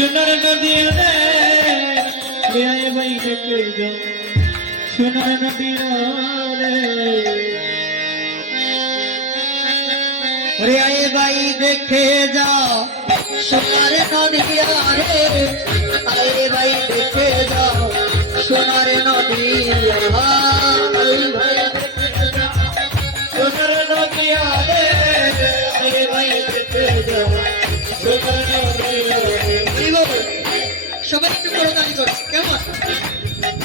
সোনার নদী রে আয় দেখে যাও সোনার নদী রে। আয়ে ভাই দেখে যাও, সোনার নদী রে। আয়ে ভাই সবাই একটু করতালি করো। কেমন?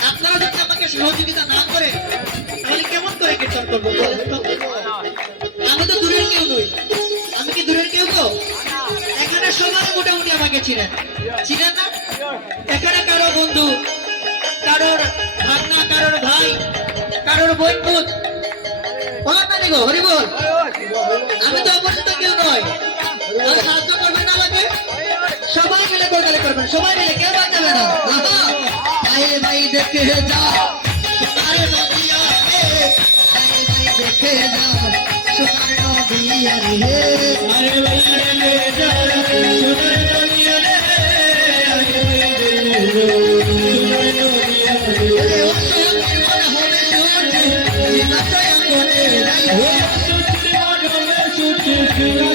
আপনারা যদি আমাকে সহযোগিতা না করে তাহলে কেমন করে কীর্তন করব আমি তো দূরের কেউ নই। আমি কি দূরের কেউ তো? এখানে সবাই মোটামুটি আমাকে চিনেন। চিনেন না? এখানে কারও বন্ধু, কারোর ভাগনা কারোর ভাই, কারোর বন্ধু বলেন না নিগো, হরি বল। আমি তো অপরিচিত কেউ নয় সাহায্য করবেন আমাকে? সবাই মিলে কোরবানি করবেন সবাই মিলে কেউ বাদ যাবে না। বাবা ভাই দেখে যাও সোনার নদিয়া রে। আয়ে ভাই দেখে যাও সোনার নদিয়া রে। আয় ভাই দেখে যাও সোনার নদী রে। আয় ভাই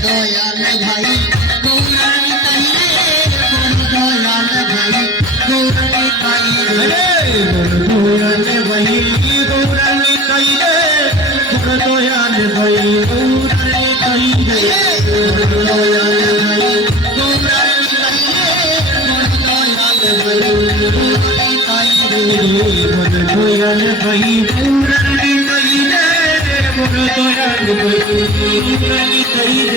দয়াল ভাই গৌরানী তাই রে দয়াল ভাই গৌরানী তাই রে গৌরানে ভাই গৌরানে কাই রে দয়াল ভাই গৌরানে কাই রে দয়াল ভাই গৌরানী তাই রে দয়াল ভাই গৌরানী তাই রে মন দয়াল ভাই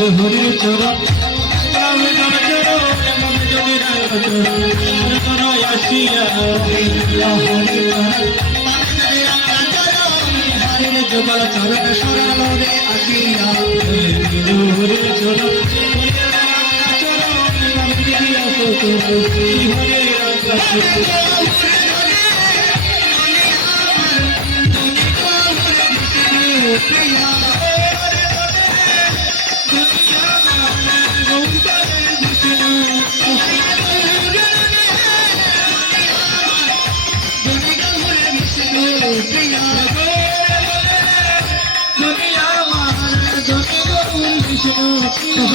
হরির চরণ রাম নাম চরণ মম যদি রাম চরণ কর আসিয়া যুগল চরণ শরণ রে আসিয়া হরির চরণ চরণ মম যদি হরে রাম বিষ্ণু হরে গৌর ধনে ধনি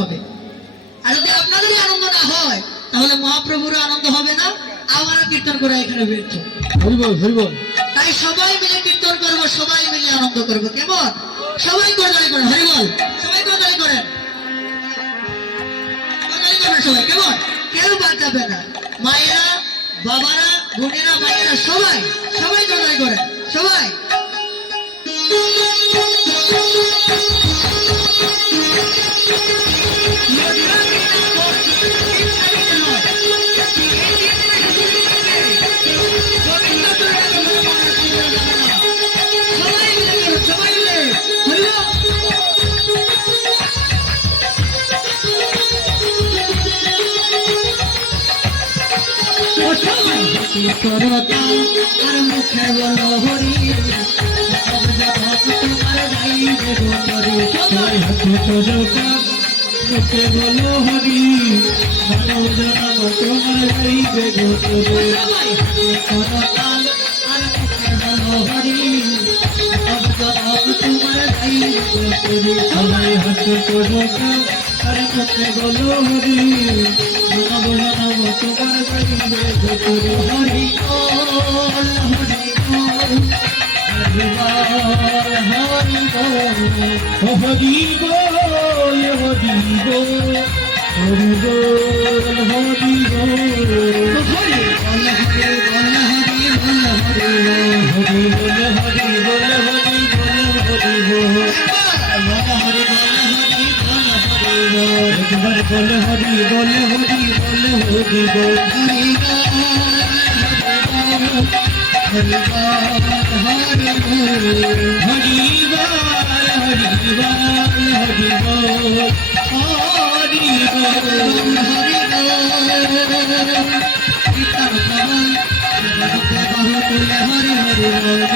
হবে। আর যদি আপনাদেরই আনন্দ না হয় তাহলে মহাপ্রভুর আনন্দ হবে না আমারও কীর্তন করে এখানে হরিবল তাই সবাই মিলে কীর্তন করব সবাই মিলে আনন্দ করব। কেমন? সবাই করদারি করেন হরিবল। সবাই করদারি করেন করদারি করেন সবাই কেমন? কেউ বাদ যাবে না। মায়েরা বাবারা বোনেরা ভাইয়েরা সবাই সবাই করদারি করেন সবাই। Thank you. কি করো তার মুখে বলো হরি কি করো মুখে বলো হরি মানব জনম তোমার যাইবে গোতরে করো তাল আর মুখে বলো হরি মানব জনম তোমার যাইবে গোতরে সবাই হাত করো আর মুখে বলো হরি মানব জনম তোমার গাইবে গোতরে হরি বল হরি বল। হরি বল হরি বল হরি বল। হরি বল হরি বল। বল হরি বল হরি বল হরি বল হরি হরি হরি হরি বল হরি বল হরি